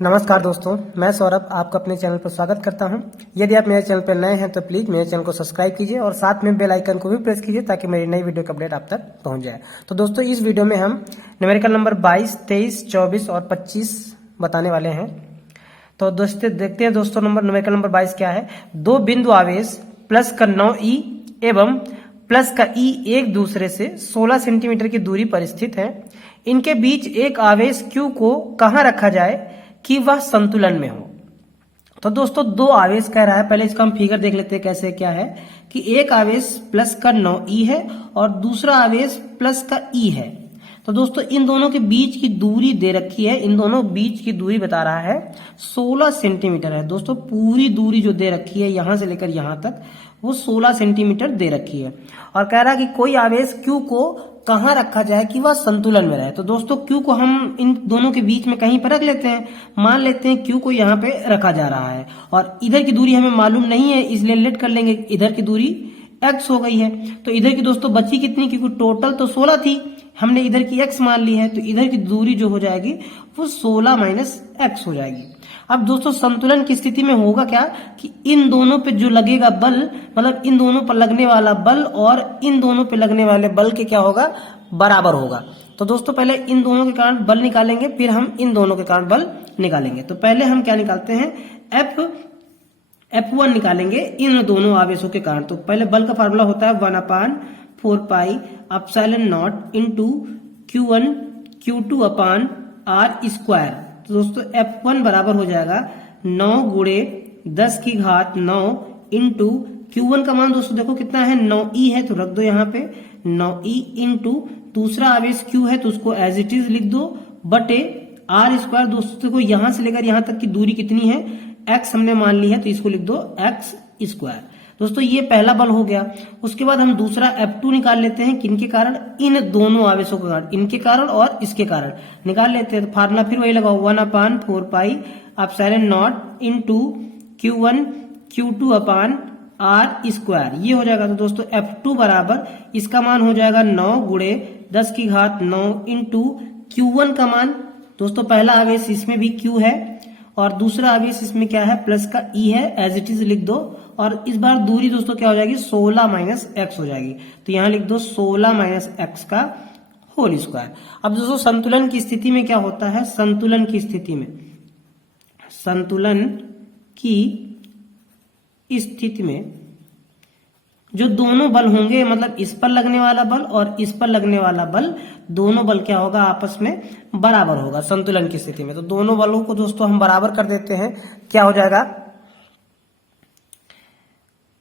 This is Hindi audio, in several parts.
नमस्कार दोस्तों, मैं सौरभ आपका अपने चैनल पर स्वागत करता हूं। यदि आप मेरे चैनल पर नए हैं तो प्लीज़ मेरे चैनल को सब्सक्राइब कीजिए और साथ में बेल आइकन को भी प्रेस कीजिए ताकि मेरी नई वीडियो का अपडेट आप तक पहुंच जाए। तो दोस्तों, इस वीडियो में हम न्यूमेरिकल नंबर 22, 23, 24 और 25 बताने वाले हैं। तो दोस्तों देखते हैं दोस्तों, न्यूमेरिकल नंबर 22 क्या है। दो बिंदु आवेश प्लस का 9e एवं प्लस का e एक दूसरे से 16 सेंटीमीटर की दूरी पर स्थित है। इनके बीच एक आवेश q को कहाँ रखा जाए कि वह संतुलन में हो। तो दोस्तों, दो आवेश कह रहा है। पहले इसका हम फिगर देख लेते हैं कैसे क्या है कि एक आवेश प्लस का 9e है और दूसरा आवेश प्लस का e है। तो दोस्तों, इन दोनों के बीच की दूरी दे रखी है। इन दोनों बीच की दूरी बता रहा है 16 सेंटीमीटर है। दोस्तों, पूरी दूरी जो दे रखी है यहां से लेकर यहां तक वो 16 सेंटीमीटर दे रखी है और कह रहा है कि कोई आवेश q को कहाँ रखा जाए कि वह संतुलन में रहे। तो दोस्तों, q को हम इन दोनों के बीच में कहीं पर रख लेते हैं। मान लेते हैं q को यहाँ पे रखा जा रहा है और इधर की दूरी हमें मालूम नहीं है, इसलिए लेट कर लेंगे। इधर की दूरी x हो गई है तो इधर की दोस्तों बची कितनी, क्योंकि टोटल तो 16 थी, हमने इधर की x मान ली है तो इधर की दूरी जो हो जाएगी वो 16 माइनस x हो जाएगी। अब दोस्तों, संतुलन की स्थिति में होगा क्या कि इन दोनों पे जो लगेगा बल, मतलब इन दोनों पर लगने वाला बल और इन दोनों पे लगने वाले बल के क्या होगा, बराबर होगा। तो दोस्तों, पहले इन दोनों के कारण बल निकालेंगे, फिर हम इन दोनों के कारण बल निकालेंगे। तो पहले हम क्या निकालते हैं, F1 निकालेंगे इन दोनों आवेशों के कारण। तो पहले बल का फार्मूला होता है 1/4 pi epsilon not into Q1 Q2 upon R square. तो दोस्तों, F1 बराबर हो जाएगा 9 गुणे 10 की घात 9 इंटू Q1 का मान दोस्तों देखो कितना है, 9e है तो रख दो यहाँ पे 9e इंटू दूसरा आवेश Q है तो उसको एज इट इज लिख दो बटे R स्क्वायर। दोस्तों देखो यहाँ से लेकर यहाँ तक की दूरी कितनी है, x हमने मान ली है तो इसको लिख दो x स्क्वायर। दोस्तों, ये पहला बल हो गया। उसके बाद हम दूसरा F2 निकाल लेते हैं। किनके कारण, इन दोनों आवेशों के कारण, इनके कारण और इसके कारण निकाल लेते हैं। तो फार्मूला फिर वही लगाओ 1/4 pi epsilon not into Q1 Q2 upon R square, ये हो जाएगा। तो दोस्तों, F2 बराबर इसका मान हो जाएगा 9 गुणे 10 की घात 9 इंटू Q1 का मान, दोस्तों पहला आवेश इसमें भी Q है और दूसरा आवेश इसमें क्या है, प्लस का E है, एज इट इज लिख दो। और इस बार दूरी दोस्तों क्या हो जाएगी, 16 माइनस x हो जाएगी। तो यहां लिख दो 16 माइनस x का होल स्क्वायर। अब दोस्तों, संतुलन की स्थिति में क्या होता है, संतुलन की स्थिति में जो दोनों बल होंगे, मतलब इस पर लगने वाला बल और इस पर लगने वाला बल, दोनों बल क्या होगा, आपस में बराबर होगा संतुलन की स्थिति में। तो दोनों बलों को दोस्तों हम बराबर कर देते हैं। क्या हो जाएगा,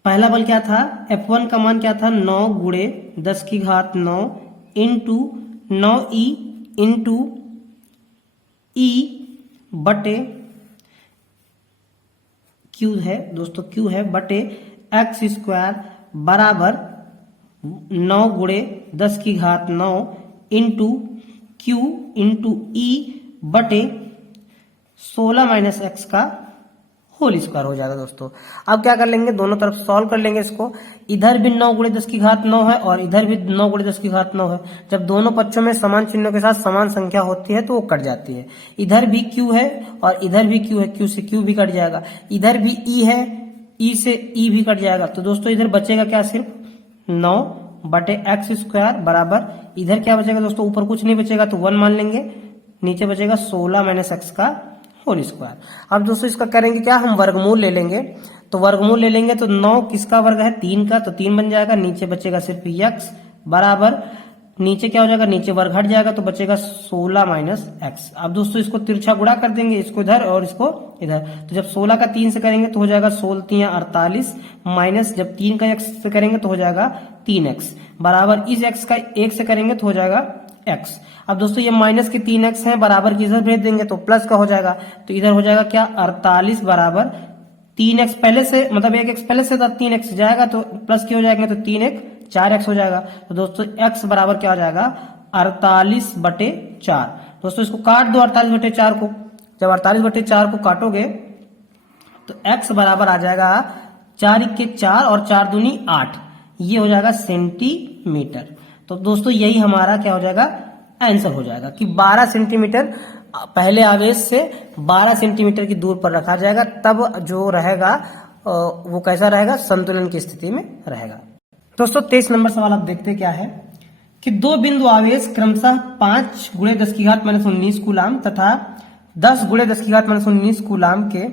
पहला बल क्या था, F1 का मान क्या था, 9 गुणे 10 की घात 9 इंटू 9e इंटू e बटे Q है दोस्तों, Q है बटे x स्क्वायर बराबर 9 गुणे 10 की घात 9 इंटू Q इंटू E बटे 16 माइनस x का होल स्क्वायर हो जाएगा। दोस्तों, अब क्या कर लेंगे, दोनों तरफ सॉल्व कर लेंगे इसको। इधर भी 9 गुणे 10 की घात 9 है और इधर भी 9 गुणे 10 की घात 9 है। जब दोनों पक्षों में समान चिन्हों के साथ समान संख्या होती है तो वो कट जाती है। इधर भी Q है और इधर भी Q है, Q से Q भी कट जाएगा। इधर भी E है, E से E भी कट जाएगा। तो दोस्तों, इधर बचेगा क्या, सिर्फ 9 बटे x स्क्वायर बराबर, इधर क्या बचेगा दोस्तों, ऊपर कुछ नहीं बचेगा तो 1 मान लेंगे, नीचे बचेगा 16 माइनस x का होल स्क्वायर। अब दोस्तों, इसका करेंगे क्या, हम वर्गमूल ले लेंगे। तो वर्गमूल ले लेंगे तो 9 किसका वर्ग है, 3 का, तो 3 बन जाएगा। नीचे बचेगा सिर्फ x बराबर, नीचे क्या हो जाएगा, नीचे वर्ग हट जाएगा तो बचेगा 16 माइनस x। अब दोस्तों, इसको तिरछा गुणा कर देंगे, इसको इधर और इसको इधर। तो जब 16 का 3 से करेंगे तो हो जाएगा 16 48 माइनस जब 3 का x से करेंगे तो हो जाएगा 3x बराबर, इस x का 1 से करेंगे तो हो जाएगा x। अब दोस्तों, ये माइनस के 3x है, बराबर की इधर भेज देंगे तो प्लस का हो जाएगा। तो इधर हो जाएगा क्या, 48 बराबर 3x पहले से, मतलब 1x पहले से था, 3x जाएगा तो प्लस के हो जाएंगे तो 3x 4x हो जाएगा। तो दोस्तों, x बराबर क्या हो जाएगा, 48 बटे 4। दोस्तों, इसको काट दो 48 बटे 4 को। जब 48 बटे 4 को काटोगे तो x बराबर आ जाएगा 4 के 4 और 4 दूनी 8, ये हो जाएगा सेंटीमीटर। तो दोस्तों, यही हमारा क्या हो जाएगा, आंसर हो जाएगा कि 12 सेंटीमीटर पहले आवेश से 12 सेंटीमीटर की दूर पर रखा जाएगा, तब जो रहेगा वो कैसा रहेगा, संतुलन की स्थिति में रहेगा। दोस्तों 23 नंबर सवाल आप देखते क्या है कि दो बिंदु आवेश क्रमशः 5 × 10⁻⁻19 कूलाम तथा 10 × 10⁻⁻19 कूलाम के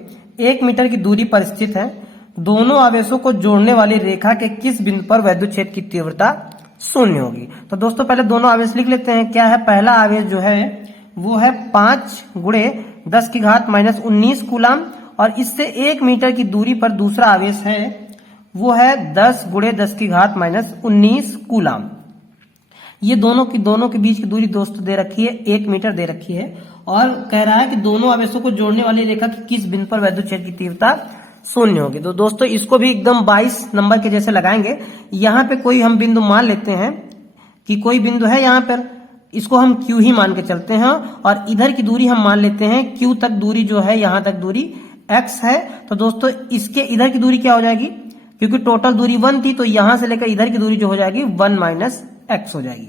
1 मीटर की दूरी पर स्थित है। दोनों आवेशों को जोड़ने वाली रेखा के किस बिंदु पर वैद्युत क्षेत्र की तीव्रता शून्य होगी। तो दोस्तों पहले दोनों आवेश लिख लेते हैं। क्या है, पहला आवेश जो है वो है 5 × 10⁻⁻19 कूलाम और इससे 1 मीटर की दूरी पर दूसरा आवेश है वो है 10 × 10⁻⁻19 कूलाम। ये दोनों के बीच की दूरी दोस्तों दे रखी है 1 मीटर दे रखी है और कह रहा है कि दोनों आवेशों को जोड़ने वाली रेखा की किस बिंदु पर वैद्युत क्षेत्र की तीव्रता शून्य होगी। तो दोस्तों इसको भी एकदम 22 नंबर के जैसे लगाएंगे। यहाँ पे कोई हम बिंदु मान लेते हैं कि कोई बिंदु है यहाँ पर, इसको हम Q ही मान के चलते हैं और इधर की दूरी हम मान लेते हैं Q तक दूरी जो है यहाँ तक दूरी x है। तो दोस्तों इसके इधर की दूरी क्या हो जाएगी, क्योंकि टोटल दूरी 1 थी तो यहां से लेकर इधर की दूरी जो हो जाएगी 1 - x हो जाएगी।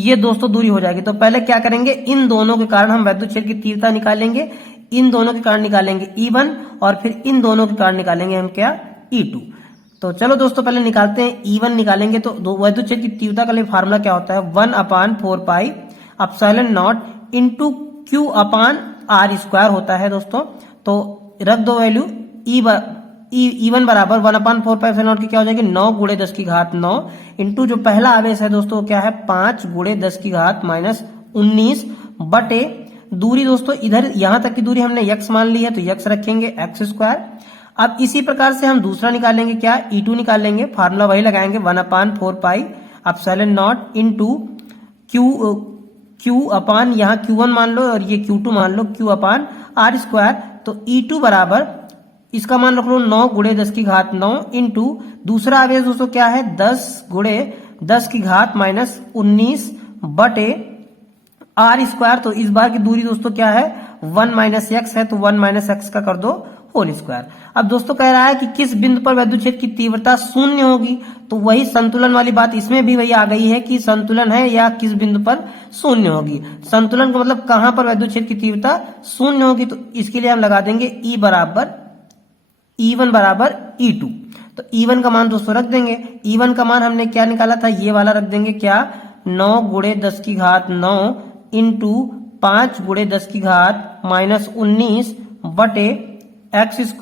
ये दोस्तों दूरी हो जाएगी। तो पहले क्या करेंगे, इन दोनों के कारण हम वैद्युत क्षेत्र की तीव्रता निकालेंगे। इन दोनों के कारण निकालेंगे E1 और फिर इन दोनों के कारण निकालेंगे हम क्या, E2। तो चलो दोस्तों पहले निकालते हैं। E1 निकालेंगे तो वैद्युत क्षेत्र की तीव्रता का लिए फार्मूला क्या होता है, 1/4πε0 × Q/r² होता है दोस्तों। तो रख दो वैल्यू। E1 बराबर 1/4πε0 की क्या हो जाएगी, 9 × 10⁻9 इंटू जो पहला आवेश है दोस्तों क्या है 5 × 10⁻⁻19 बटे दूरी दोस्तों इधर यहां तक की दूरी हमने x मान ली है तो x रखेंगे x²। अब इसी प्रकार से हम दूसरा निकालेंगे क्या, E2 निकालेंगे। फार्मूला वही लगाएंगे 1/4πε0 इंटू Q यहाँ Q1 मान लो और ये Q2 मान लो Q/r²। तो E2 बराबर इसका मान रख लो 9 × 10⁻9 इंटू दूसरा आवेश दोस्तों क्या है 10 × 10⁻19 बटे r²। तो इस बार की दूरी दोस्तों क्या है 1 - x है तो 1 - x का कर दो होल स्क्वायर। अब दोस्तों कह रहा है कि किस बिंदु पर वैद्युत क्षेत्र की तीव्रता शून्य होगी। तो वही संतुलन वाली बात इसमें भी वही आ गई है कि संतुलन है या किस बिंदु पर शून्य होगी। संतुलन का मतलब कहां पर वैद्युत क्षेत्र की तीव्रता शून्य होगी। तो इसके लिए हम लगा देंगे E1 बराबर E2। तो E1 का मान दोस्तों रख देंगे। E1 का मान हमने क्या निकाला था, ये वाला रख देंगे क्या, 9 × 10⁻9 इंटू 5 × 10⁻⁻19 बटे x²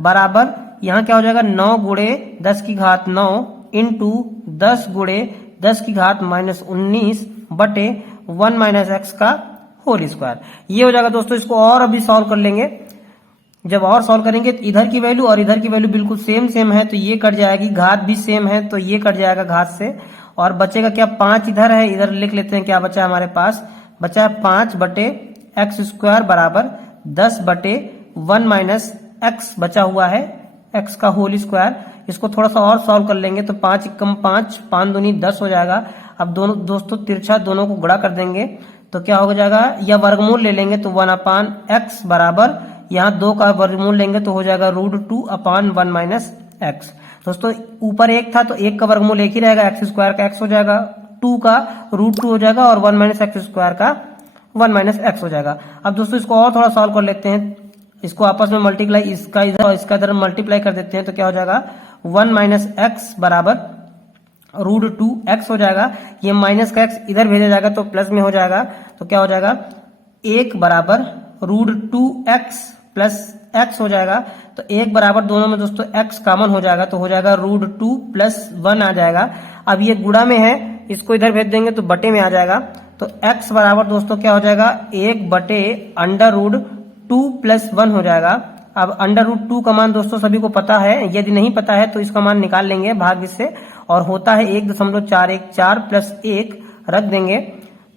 बराबर यहाँ क्या हो जाएगा 9 × 10⁻9 इंटू 10 × 10⁻⁻19 बटे 1 - x का होल स्क्वायर। ये हो जाएगा दोस्तों। इसको और अभी सॉल्व कर लेंगे। जब और सॉल्व करेंगे तो इधर की वैल्यू और इधर की वैल्यू बिल्कुल सेम है तो ये कट जाएगी, घात भी सेम है तो ये कट जाएगा घात से और बचेगा क्या 5 इधर है, इधर लिख लेते हैं क्या बचा है हमारे पास, बचा है 5 बटे x² बराबर 10 बटे 1 - x बचा हुआ है x का होल स्क्वायर। इसको थोड़ा सा और सॉल्व कर लेंगे तो 5 × 5 5 दूनी 10 हो जाएगा। अब दोनों दोस्तों तिरछा दोनों को गुणा कर देंगे तो क्या हो जाएगा, या वर्गमूल ले लेंगे तो 1/x बराबर यहाँ 2 का वर्गमूल लेंगे तो हो जाएगा √2/1 - x। दोस्तों ऊपर 1 था तो 1 का वर्गमूल 1 ही रहेगा, x² का x हो जाएगा, 2 का √2 हो जाएगा और 1 - x² का 1 - x हो जाएगा। अब दोस्तों इसको और थोड़ा सॉल्व कर लेते हैं। इसको आपस में मल्टीप्लाई, इसका इधर और इसका इधर मल्टीप्लाई कर देते हैं तो क्या हो जाएगा 1 - x बराबर √2x हो जाएगा। ये माइनस का x इधर भेजा जाएगा तो प्लस में हो जाएगा। तो क्या हो जाएगा 1 बराबर √2x प्लस x हो जाएगा। तो 1 बराबर दोनों में दोस्तों x कॉमन हो जाएगा तो हो जाएगा √2 + 1 आ जाएगा। अब ये गुणा में है, इसको इधर भेज देंगे तो बटे में आ जाएगा। तो x बराबर दोस्तों क्या हो जाएगा 1 बटे √2 + 1 हो जाएगा। अब √2 का मान दोस्तों सभी को पता है, यदि नहीं पता है तो इसका मान निकाल लेंगे भाग से और होता है 1.414 + 1 रख देंगे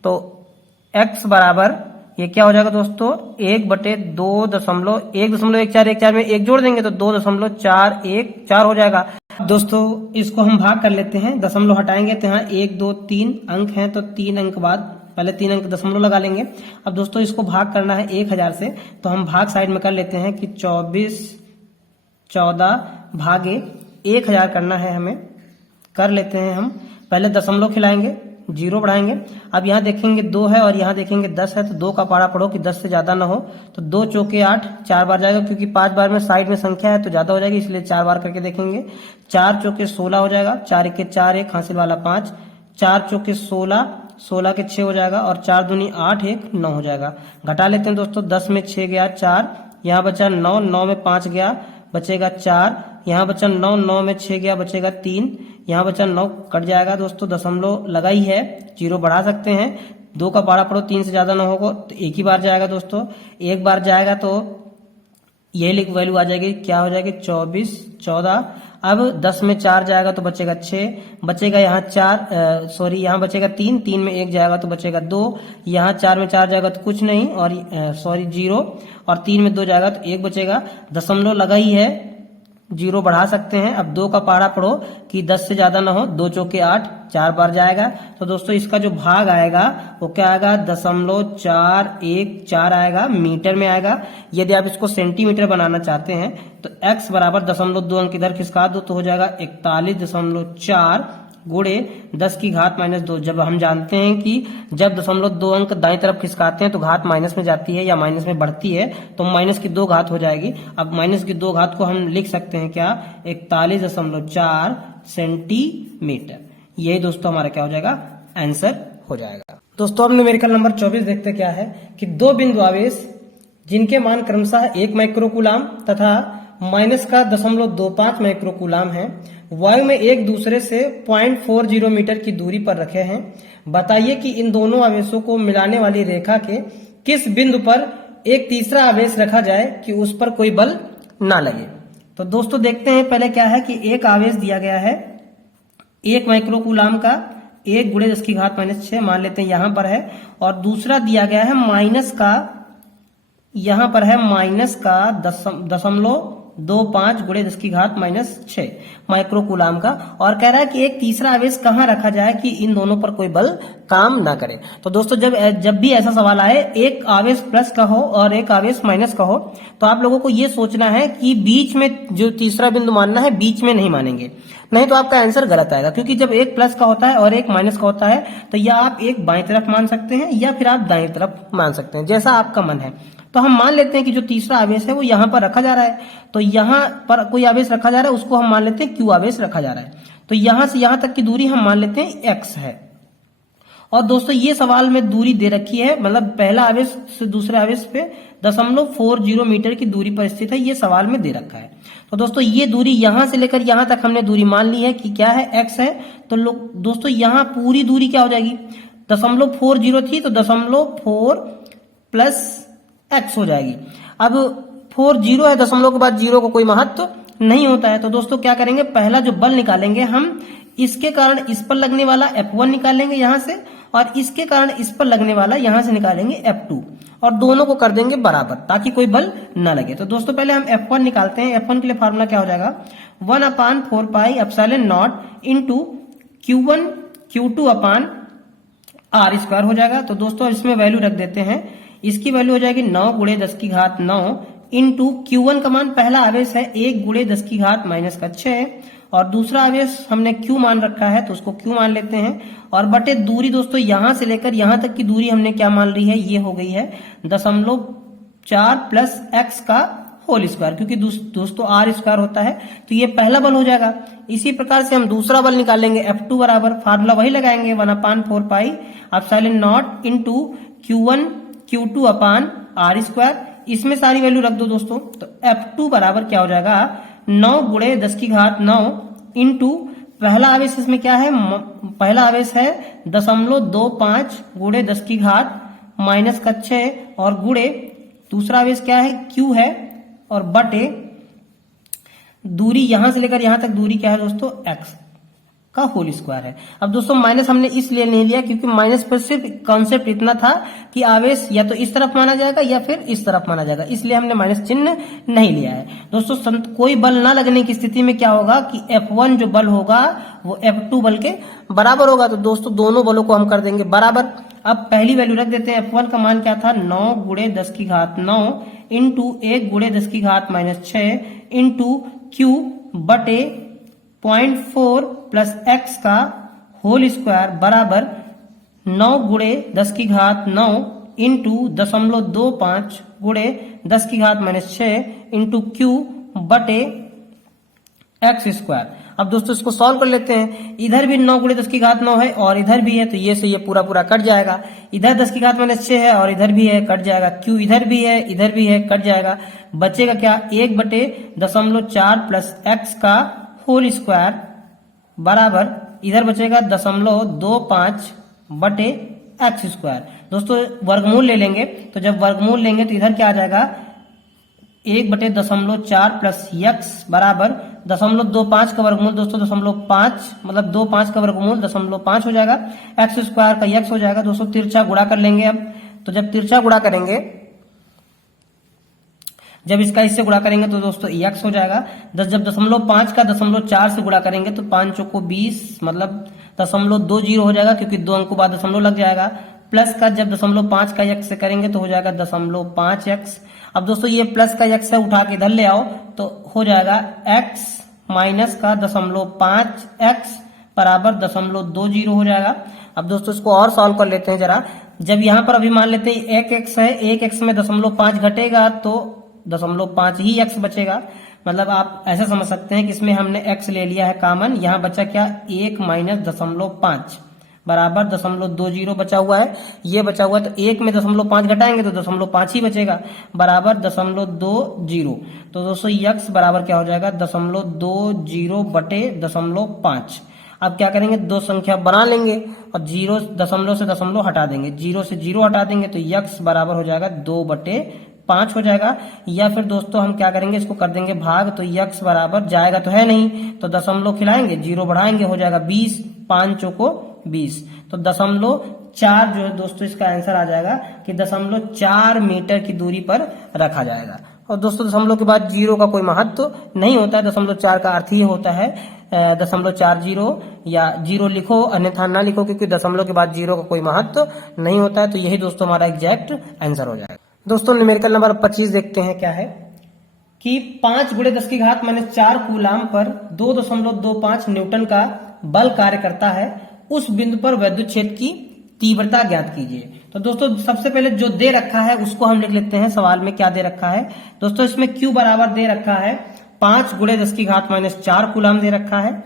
तो x बराबर ये क्या हो जाएगा दोस्तों 1/2.114 में 1 जोड़ देंगे तो 2.414 हो जाएगा। दोस्तों इसको हम भाग कर लेते हैं, दशमलव हटाएंगे तो यहाँ 1 2 3 अंक हैं तो 3 अंक बाद पहले 3 अंक दशमलव लगा लेंगे। अब दोस्तों इसको भाग करना है 1000 से तो हम भाग साइड में कर लेते हैं कि 14 भागे 1000 करना है हमें, कर लेते हैं हम। पहले दशमलव खिलाएंगे 0 बढ़ाएंगे। अब यहाँ देखेंगे 2 है और यहाँ देखेंगे 10 है, तो 2 का पारा पढ़ो कि 10 से ज्यादा ना हो। तो 2 चौके 8, 4 बार जाएगा, क्योंकि 5 बार में साइड में संख्या है तो ज्यादा हो जाएगी, इसलिए 4 बार करके देखेंगे। 4 चौके 16 हो जाएगा, 4 1 4, 1 हासिल वाला 5, 4 चौके 16, 16 के 6 हो जाएगा, और 4 दूनी 8, 1 9 हो जाएगा। घटा लेते हैं दोस्तों, 10 में 6 गया 4, यहाँ बचा 9, 9 में 5 गया बचेगा 4, यहाँ बचा 9, 9 में 6 गया बचेगा 3, यहाँ बचा 9 कट जाएगा दोस्तों, दशमलव लगा ही है, 0 बढ़ा सकते हैं। 2 का पारा पढ़ो 3 से ज्यादा ना होगा तो एक ही बार जाएगा दोस्तों, एक बार जाएगा तो यही वैल्यू आ जाएगी, क्या हो जाएगी 24 14। अब 10 में 4 जाएगा तो बचेगा 6, बचेगा यहाँ 4 यहाँ बचेगा 3, 3 में 1 जाएगा तो बचेगा 2, यहाँ 4 में 4 जाएगा तो कुछ नहीं, और 0, और 3 में 2 जाएगा तो 1 बचेगा। दशमलव लगा ही है, 0 बढ़ा सकते हैं। अब 2 का पारा पढ़ो कि 10 से ज्यादा ना हो, 2 चौके 8, 4 बार जाएगा, तो दोस्तों इसका जो भाग आएगा वो क्या आएगा 0.414 आएगा, मीटर में आएगा। यदि आप इसको सेंटीमीटर बनाना चाहते हैं तो x बराबर 0.2 अंक इधर खिसका दो तो हो जाएगा 41.4 गुणे 10 की घात -2। जब हम जानते हैं कि जब 0.2 अंक दाईं तरफ खिसकाते हैं तो घात माइनस में जाती है या माइनस में बढ़ती है, तो माइनस की 2 घात हो जाएगी। अब माइनस की 2 घात को हम लिख सकते हैं क्या 41.4 सेंटीमीटर। यही दोस्तों हमारा क्या हो जाएगा आंसर हो जाएगा। दोस्तों अब न्यूमेरिकल नंबर 24 देखते क्या है कि 2 बिंदु आवेश जिनके मान क्रमशः 1 माइक्रोकूलाम तथा माइनस का 0.25 माइक्रोकूलाम है, वायु में एक दूसरे से 0.40 मीटर की दूरी पर रखे हैं। बताइए कि इन दोनों आवेशों को मिलाने वाली रेखा के किस बिंदु पर एक तीसरा आवेश रखा जाए कि उस पर कोई बल ना लगे। तो दोस्तों देखते हैं पहले क्या है कि एक आवेश दिया गया है 1 माइक्रोकूलाम का, 1 गुणे 10 की घात -6 मान लेते हैं यहां पर है, और दूसरा दिया गया है माइनस का, यहां पर है माइनस का 0.25 गुणे 10 की घात -6 माइक्रोकूलाम का, और कह रहा है कि एक तीसरा आवेश कहां रखा जाए कि इन दोनों पर कोई बल काम ना करे। तो दोस्तों जब भी ऐसा सवाल आए, एक आवेश प्लस का हो और एक आवेश माइनस का हो, तो आप लोगों को ये सोचना है कि बीच में जो तीसरा बिंदु मानना है, बीच में नहीं मानेंगे, नहीं तो आपका आंसर गलत आएगा। क्योंकि जब एक प्लस का होता है और एक माइनस का होता है तो या आप एक बाईं तरफ मान सकते हैं या फिर आप दाईं तरफ मान सकते हैं, जैसा आपका मन है। तो हम मान लेते हैं कि जो तीसरा आवेश है वो यहाँ पर रखा जा रहा है, तो यहाँ पर कोई आवेश रखा जा रहा है, उसको हम मान लेते हैं क्यू आवेश रखा जा रहा है। तो यहां से यहां तक की दूरी हम मान लेते हैं x है। और दोस्तों ये सवाल में दूरी दे रखी है, मतलब पहला आवेश से दूसरे आवेश पे 0.40 मीटर की दूरी पर स्थित है, ये सवाल में दे रखा है। तो दोस्तों ये दूरी यहां से लेकर यहां तक हमने दूरी मान ली है कि क्या है x है। तो दोस्तों यहां पूरी दूरी क्या हो जाएगी, 0.40 थी तो 0.4 प्लस x हो जाएगी। अब 40 है, दशमलव के बाद 0 को कोई महत्व नहीं होता है। तो दोस्तों क्या करेंगे, पहला जो बल निकालेंगे हम, इसके कारण इस पर लगने वाला F1 निकालेंगे यहां से, और इसके कारण इस पर लगने वाला यहां से निकालेंगे F2, और दोनों को कर देंगे बराबर ताकि कोई बल ना लगे। तो दोस्तों पहले हम F1 निकालते हैं। F1 के लिए फार्मूला क्या हो जाएगा 1/4 pi epsilon not into Q1 Q2 upon R square हो जाएगा। तो दोस्तों इसमें वैल्यू रख देते हैं, इसकी वैल्यू हो जाएगी 9 गुणे 10 की घात 9 इंटू Q1 का मान पहला आवेश है 1 गुणे 10 की घात -6, और दूसरा आवेश हमने Q मान रखा है तो उसको Q मान लेते हैं, और बटे दूरी दोस्तों यहां से लेकर यहां तक की दूरी हमने क्या मान ली है, ये हो गई है 0.4 प्लस x का होल स्क्वायर, क्योंकि दोस्तों R स्क्वायर होता है, तो ये पहला बल हो जाएगा। इसी प्रकार से हम दूसरा बल निकालेंगे F2 बराबर, फार्मूला वही लगाएंगे 1/4 pi epsilon not into Q1 Q2 upon R square, इसमें सारी वैल्यू रख दो दोस्तों। तो F2 बराबर क्या हो जाएगा 9 गुणे 10 की घात 9 इंटू पहला आवेश इसमें क्या है, पहला आवेश है 0.25 गुणे 10 की घात -6, और गुणे दूसरा आवेश क्या है Q है, और बटे दूरी यहां से लेकर यहां तक दूरी क्या है दोस्तों x का होल स्क्वायर है। अब दोस्तों माइनस हमने इसलिए नहीं लिया क्योंकि माइनस पर सिर्फ कॉन्सेप्ट इतना था कि आवेश या तो इस तरफ माना जाएगा या फिर इस तरफ माना जाएगा, इसलिए हमने माइनस चिन्ह नहीं लिया है। दोस्तों कोई बल ना लगने की स्थिति में क्या होगा कि F1 जो बल होगा वो F2 बल के बराबर होगा। तो दोस्तों दोनों बलों को हम कर देंगे बराबर। अब पहली वैल्यू रख देते हैं, F1 का मान क्या था 9 गुणे 10 की घात 9 इंटू 1 गुणे 10 की घात -6 इंटू Q बटे 0.4 प्लस x का होल स्क्वायर बराबर 9 गुणे 10 की घात 9 इंटू 0.25 गुणे 10 की घात -6 इंटू क्यू बटे एक्स स्क्वायर। अब दोस्तों इसको सॉल्व कर लेते हैं। इधर भी 9 गुणे 10 की घात 9 है और इधर भी है, तो ये से ये पूरा पूरा कट जाएगा। इधर 10 की घात -6 है और इधर भी है, कट जाएगा। क्यू इधर भी है, इधर भी है, कट जाएगा। बचेगा क्या? 1/0.4 प्लस एक्स का होल स्क्वायर बराबर इधर बचेगा 0.25 बटे एक्स स्क्वायर। दोस्तों वर्गमूल ले लेंगे, तो जब वर्गमूल लेंगे तो इधर क्या आ जाएगा? 1/0.4 प्लस एक्स बराबर 0.25 का वर्गमूल दोस्तों 0.5, मतलब 2.5 का वर्गमूल 0.5 हो जाएगा। एक्स स्क्वायर का एक्स हो जाएगा। दोस्तों तिरछा गुणा कर लेंगे अब, तो जब तिरछा गुणा करेंगे, जब इसका इससे गुणा करेंगे तो दोस्तों एक्स हो जाएगा। जब 0.5 का 0.4 से गुणा करेंगे तो 5 चौको 20, मतलब 0.20 हो जाएगा, क्योंकि 2 अंक के बाद दशमलव लग जाएगा। प्लस का जब 0.5 का एक्स से करेंगे तो हो जाएगा 0.5x। अब दोस्तों ये प्लस का एक्स है, उठा के इधर ले आओ तो हो जाएगा x माइनस का 0.5x बराबर 0.20 हो जाएगा। अब दोस्तों इसको और सॉल्व कर लेते हैं जरा। जब यहाँ पर अभी मान लेते हैं 1x है, 1x में 0.5 घटेगा तो 0.5 ही x बचेगा। मतलब आप ऐसा समझ सकते हैं कि इसमें हमने x ले लिया है कॉमन, यहाँ बचा क्या? 1 माइनस 0.5 बराबर 0.20 बचा हुआ है। ये बचा हुआ है तो 1 में 0.5 घटाएंगे तो 0.5 ही बचेगा, बराबर 0.20। तो दोस्तों x बराबर क्या हो जाएगा? 0.20 बटे 0.5। अब क्या करेंगे? दो संख्या बना लेंगे और 0 दशमलव से दशमलव हटा देंगे, 0 से 0 हटा देंगे तो x बराबर हो जाएगा 2/5 हो जाएगा। या फिर दोस्तों हम क्या करेंगे? इसको कर देंगे भाग, तो x बराबर जाएगा तो है नहीं, तो दशमलव खिलाएंगे, 0 बढ़ाएंगे, हो जाएगा 20, 5 चौको 20। तो 0.4 जो है दोस्तों इसका आंसर आ जाएगा कि 0.4 मीटर की दूरी पर रखा जाएगा। और दोस्तों दशमलव के बाद 0 का कोई महत्व नहीं होता है। 0.4 का अर्थ ही होता है 0.40, या 0 लिखो अन्यथा ना लिखो, क्योंकि दशमलव के बाद 0 का कोई महत्व नहीं होता है। तो यही दोस्तों हमारा एग्जैक्ट आंसर हो जाएगा। दोस्तों न्यूमेरिकल नंबर 25 देखते हैं क्या है कि 5 गुणे 10 की घात -4 कूलाम पर 2.25 न्यूटन का बल कार्य करता है। उस बिंदु पर विद्युत क्षेत्र की तीव्रता ज्ञात कीजिए। तो दोस्तों सबसे पहले जो दे रखा है उसको हम लिख लेते हैं। सवाल में क्या दे रखा है दोस्तों? इसमें Q बराबर दे रखा है 5 गुणे 10 की घात -4 कूलाम दे रखा है।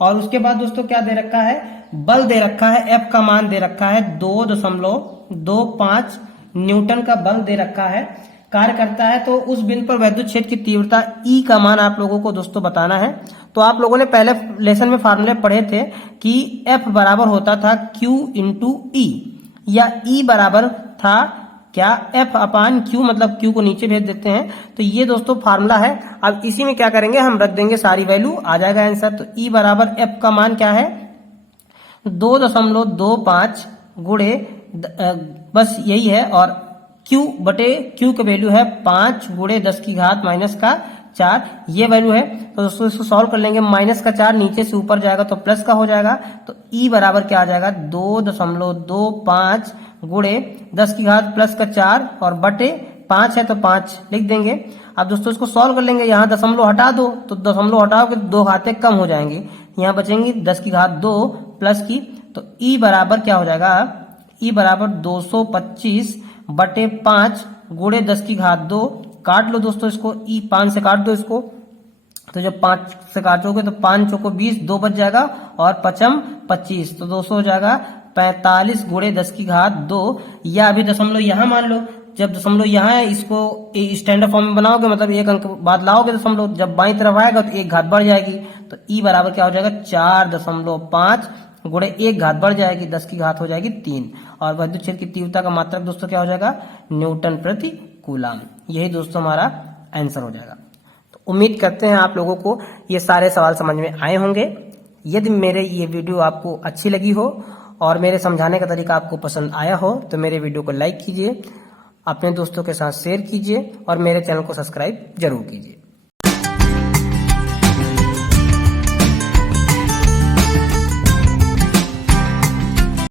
और उसके बाद दोस्तों क्या दे रखा है? बल दे रखा है, F का मान दे रखा है 2.25 न्यूटन का बल दे रखा है, कार्य करता है। तो उस बिंदु पर विद्युत क्षेत्र की तीव्रता E का मान आप लोगों को दोस्तों बताना है। तो आप लोगों ने पहले लेसन में फार्मूले पढ़े थे कि F बराबर होता था Q इंटू E, या E बराबर था क्या? F अपान Q, मतलब Q को नीचे भेज देते हैं। तो ये दोस्तों फार्मूला है। अब इसी में क्या करेंगे? हम रख देंगे सारी वैल्यू, आ जाएगा आंसर। तो E बराबर F का मान क्या है? 2.25 गुणे बस यही है, और Q बटे Q का वैल्यू है 5 गुणे 10 की घात -4, ये वैल्यू है। तो दोस्तों इसको सॉल्व कर लेंगे। -4 नीचे से ऊपर जाएगा तो प्लस का हो जाएगा। तो E बराबर क्या आ जाएगा? 2.25 गुणे 10 की घात +4 और बटे 5 है तो 5 लिख देंगे। अब दोस्तों इसको सॉल्व कर लेंगे। यहाँ दशमलव हटा दो, तो दशमलव हटाओगे तो 2 घातें कम हो जाएंगी, यहाँ बचेंगी 10 की घात 2 प्लस की। तो E बराबर क्या हो जाएगा? E बराबर 225 बटे 5 गुणे 10 की घात 2। काट लो दोस्तों इसको, E 5 से काट दो इसको। तो जब 5 से काटोगे तो 5 चौको 20, 2 बच जाएगा और 5 25, तो 200 हो जाएगा 45 गुणे 10 की घात 2। या अभी दशमलव यहाँ मान लो, जब दशमलव यहाँ है इसको स्टैंडर्ड फॉर्म में बनाओगे, मतलब एक अंक बाद लाओगे दशमलव, जब बाईं तरफ आएगा तो 1 घात बढ़ जाएगी। तो E बराबर क्या हो जाएगा? 4.5 गुणे 1 घात बढ़ जाएगी, 10 की घात हो जाएगी 3। और विद्युत क्षेत्र की तीव्रता का मात्रक दोस्तों क्या हो जाएगा? न्यूटन प्रति कूलाम। यही दोस्तों हमारा आंसर हो जाएगा। तो उम्मीद करते हैं आप लोगों को ये सारे सवाल समझ में आए होंगे। यदि मेरे ये वीडियो आपको अच्छी लगी हो और मेरे समझाने का तरीका आपको पसंद आया हो तो मेरे वीडियो को लाइक कीजिए, अपने दोस्तों के साथ शेयर कीजिए और मेरे चैनल को सब्सक्राइब जरूर कीजिए।